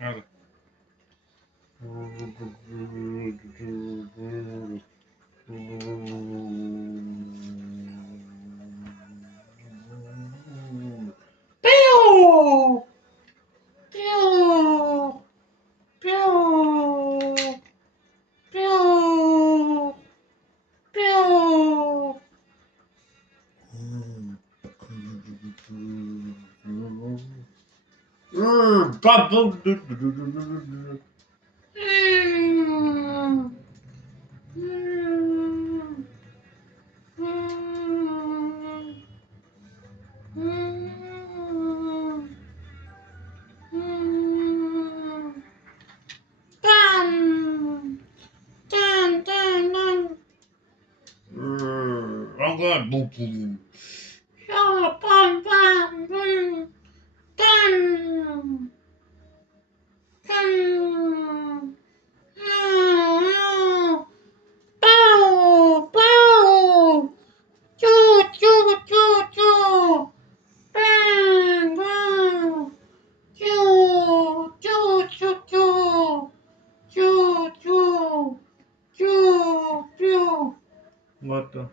알았어. 뾰! 뾰! 뾰! 뾰! 뾰! 짠! 짠, 짠, 짠. 아가 무부. 야, 빰, 빰, 짠, 짠. 빠우, 빠우. 쭈, 쭈, 쭈, 쭈. 빵, 빵. 쭈, 쭈, 쭈, 쭈. 쭈, 쭈. 쭈, 쭈. 맞다.